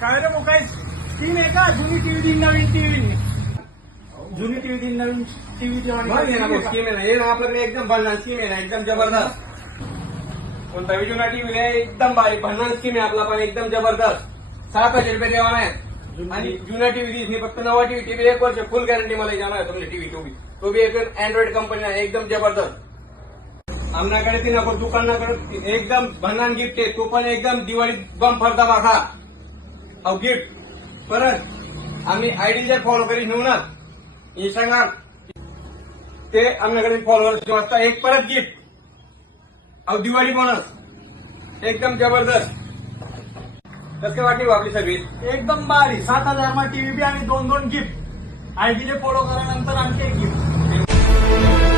काय रे मोकाय स्कीम आहे का? जुनी टीव्ही दिन नवीन टीव्ही, जुनी टीव्ही दिन नवीन टीव्ही स्कीम आहे ना, हे ना आपल्याकडे एकदम भन्नाट स्कीम आहे ना, एकदम जबरदस्त. कोणता जुना टीव्ही आहे एकदम भारी भन्नाट स्कीम आहे आपला, पण एकदम जबरदस्त. 7,000 रुपये देवाना आहे. आणि जुना टीव्ही दिस फक्त नवा टीव्ही 1 वर्ष फुल गॅरंटी मला जाणार आहे तुमचे टीव्ही. तो भी एक अँड्रॉइड कंपनी आहे, एकदम जबरदस्त. आमच्याकडे ती नको दुकानाकडे एकदम भन्नाट गिफ्ट आहे, तो पण एकदम दिवाळी बंपर धमाका. अहो गिफ्ट परत आम्ही आयडी फॉलो करी नेऊ ना इंस्टाग्राम, ते आमच्याकडे फॉलोअर्स वाजता एक परत गिफ्ट. अहो दिवाळी बोनस एकदम जबरदस्त. कसं वाटली आपली सर्व्हिस? एकदम भारी. 7,000 मा टीव्ही बी आणि 2 गिफ्ट. आयडीले फॉलो करा नंतर आणखी एक गिफ्ट.